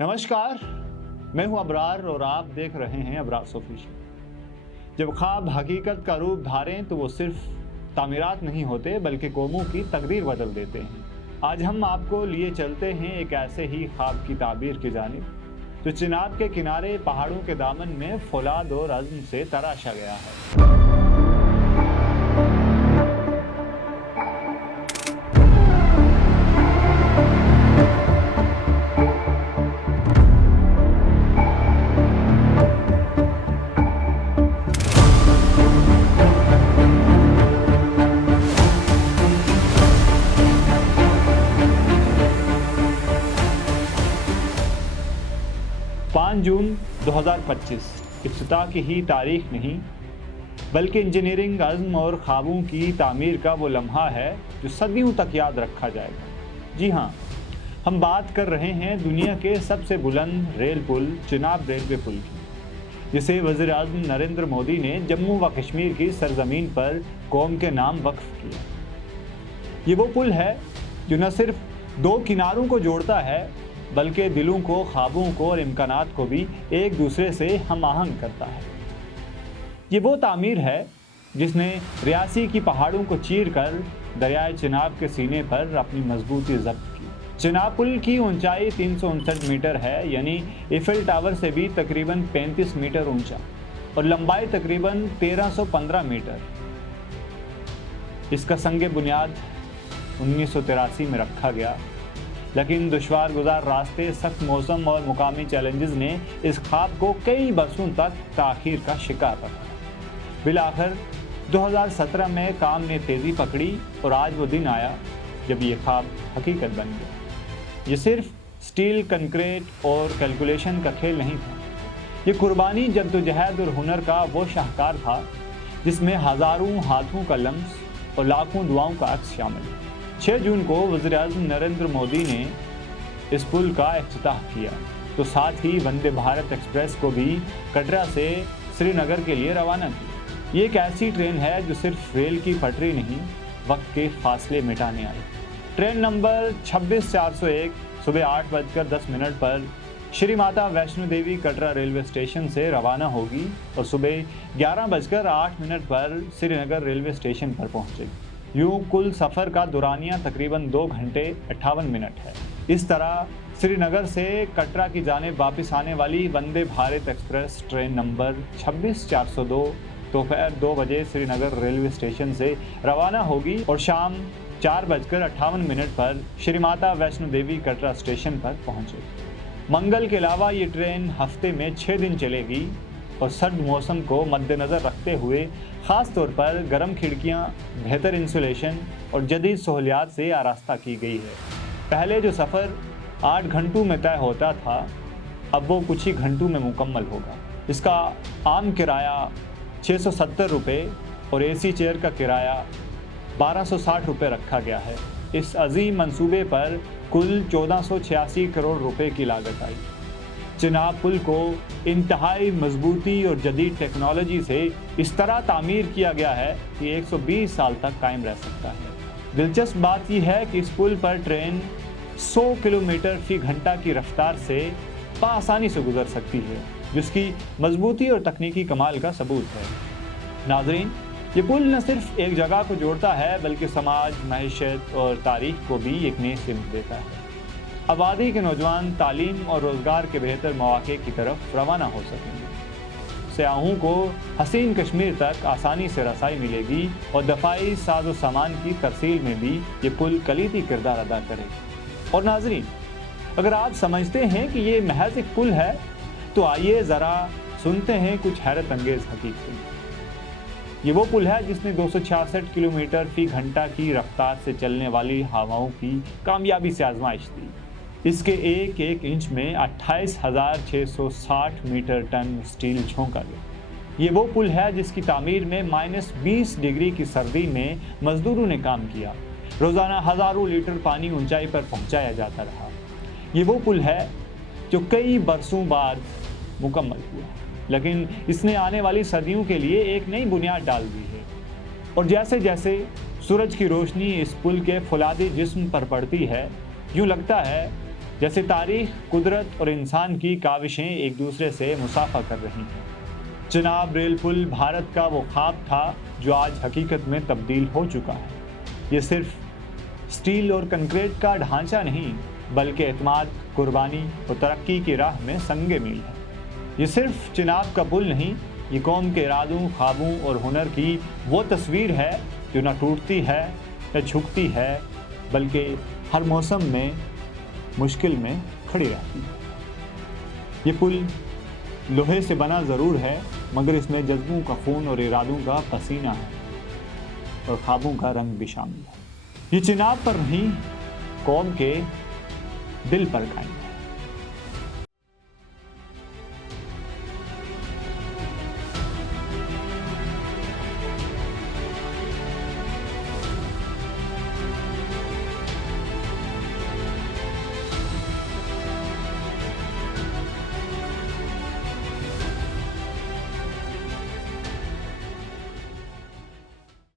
नमस्कार, मैं हूं अबरार और आप देख रहे हैं अबरार ऑफिशियल। जब ख्वाब हकीकत का रूप धारें तो वो सिर्फ तामीरात नहीं होते बल्कि कौमों की तकदीर बदल देते हैं। आज हम आपको लिए चलते हैं एक ऐसे ही ख्वाब की ताबीर की जानिब जो चिनाब के किनारे पहाड़ों के दामन में फौलाद और अज़्म से तराशा गया है। 5 जून 2025 इफ्तिताह की ही तारीख नहीं बल्कि इंजीनियरिंग अज़्म और ख्वाबों की तामीर का वो लम्हा है जो सदियों तक याद रखा जाएगा। जी हाँ, हम बात कर रहे हैं दुनिया के सबसे बुलंद रेल पुल चिनाब रेलवे पुल की, जिसे वज़ीर आज़म नरेंद्र मोदी ने जम्मू व कश्मीर की सरजमीन पर कौम के नाम वक्फ किया। ये वो पुल है जो न सिर्फ दो किनारों को जोड़ता है बल्कि दिलों को, ख्वाबों को और इम्कानात को भी एक दूसरे से हम आहंग करता है। ये वो तामीर है जिसने रियासी की पहाड़ों को चीर कर दरियाए चिनाब के सीने पर अपनी मजबूती जब्त की। चिनाब पुल की ऊंचाई 359 मीटर है, यानी इफिल टावर से भी तकरीबन 35 मीटर ऊंचा, और लंबाई तकरीबन 1315 मीटर। इसका संगे बुनियाद 1983 में रखा गया, लेकिन दुश्वार गुजार रास्ते, सख्त मौसम और मुकामी चैलेंजेस ने इस ख्वाब को कई बरसों तक ताख़ीर का शिकार रखा। बिलाखिर 2017 में काम ने तेज़ी पकड़ी और आज वो दिन आया जब ये ख्वाब हकीकत बन गया। ये सिर्फ स्टील, कंक्रीट और कैलकुलेशन का खेल नहीं था। ये कुर्बानी, जद्दोजहद और हुनर का वो शाहकार था जिसमें हज़ारों हाथों का लम्स और लाखों दुआओं का अक्स शामिल है। 6 जून को वज़ीर-ए-आज़म नरेंद्र मोदी ने इस पुल का इफ्तिताह किया, तो साथ ही वंदे भारत एक्सप्रेस को भी कटरा से श्रीनगर के लिए रवाना किया। ये एक ऐसी ट्रेन है जो सिर्फ रेल की पटरी नहीं, वक्त के फासले मिटाने आई। ट्रेन नंबर 26401 सुबह 8:10 पर श्री माता वैष्णो देवी कटरा रेलवे स्टेशन से रवाना होगी और सुबह 11:08 पर श्रीनगर रेलवे स्टेशन पर पहुंचेगी। यूँ कुल सफ़र का दुरानिया तकरीबन 2 घंटे 58 मिनट है। इस तरह श्रीनगर से कटरा की जानिब वापस आने वाली Vande Bharat express train number 26402 दोपहर 2 बजे श्रीनगर रेलवे स्टेशन से रवाना होगी और शाम 4:58 पर श्री माता वैष्णो देवी कटरा स्टेशन पर पहुंचेगी। मंगल के अलावा ये ट्रेन हफ्ते में 6 दिन चलेगी और सर्द मौसम को मद्देनज़र रखते हुए ख़ास तौर पर गर्म खिड़कियाँ, बेहतर इंसुलेशन और जदीद सहूलियात से आरास्ता की गई है। पहले जो सफ़र 8 घंटों में तय होता था, अब वो कुछ ही घंटों में मुकम्मल होगा। इसका आम किराया 670 रुपये और एसी चेयर का किराया 1260 रुपये रखा गया है। इस अजीम मंसूबे पर कुल 1486 करोड़ रुपए की लागत आई। चिनाब पुल को इंतहाई मजबूती और जदीद टेक्नोलॉजी से इस तरह तामीर किया गया है कि 120 साल तक कायम रह सकता है। दिलचस्प बात यह है कि इस पुल पर ट्रेन 100 किलोमीटर फी घंटा की रफ्तार से आसानी से गुजर सकती है, जिसकी मजबूती और तकनीकी कमाल का सबूत है। नाज़रीन, ये पुल न सिर्फ एक जगह को जोड़ता है बल्कि समाज, मईशत और तारीख को भी एक नई सिमत देता है। आबादी के नौजवान तालीम और रोज़गार के बेहतर मौक़े की तरफ रवाना हो सकेंगे। सयाहों को हसीन कश्मीर तक आसानी से रसाई मिलेगी और दफ़ाई साजो सामान की तरसील में भी ये पुल कलीदी किरदार अदा करेगा। और नाज़रीन, अगर आप समझते हैं कि ये महज एक पुल है, तो आइए ज़रा सुनते हैं कुछ हैरत अंगेज़ हकीकत। ये वो पुल है जिसने 266 किलोमीटर फी घंटा की रफ्तार से चलने वाली हवाओं की कामयाबी से आजमाइश दी। इसके एक एक इंच में 28,660 मीटर टन स्टील झोंका गया। ये वो पुल है जिसकी तामीर में -20 डिग्री की सर्दी में मजदूरों ने काम किया। रोज़ाना हज़ारों लीटर पानी ऊंचाई पर पहुंचाया जाता रहा। ये वो पुल है जो कई बरसों बाद मुकम्मल हुआ, लेकिन इसने आने वाली सदियों के लिए एक नई बुनियाद डाल दी है। और जैसे जैसे सूरज की रोशनी इस पुल के फौलादी जिस्म पर पड़ती है, यूँ लगता है जैसे तारीख, कुदरत और इंसान की काविशें एक दूसरे से मुसाफा कर रही हैं। चिनाब रेल पुल भारत का वो ख्वाब था जो आज हकीकत में तब्दील हो चुका है। ये सिर्फ स्टील और कंक्रीट का ढांचा नहीं, बल्कि एतमाद, कुर्बानी और तरक्की की राह में संगे मील है। ये सिर्फ चिनाब का पुल नहीं, ये कौम के इरादों, ख्वाबों और हुनर की वो तस्वीर है जो न टूटती है न झुकती है, बल्कि हर मौसम में मुश्किल में खड़ी रहती है। ये पुल लोहे से बना ज़रूर है, मगर इसमें जज्बों का खून और इरादों का पसीना है और ख्वाबों का रंग भी शामिल है। ये चिनाब पर नहीं, कौम के दिल पर कायम।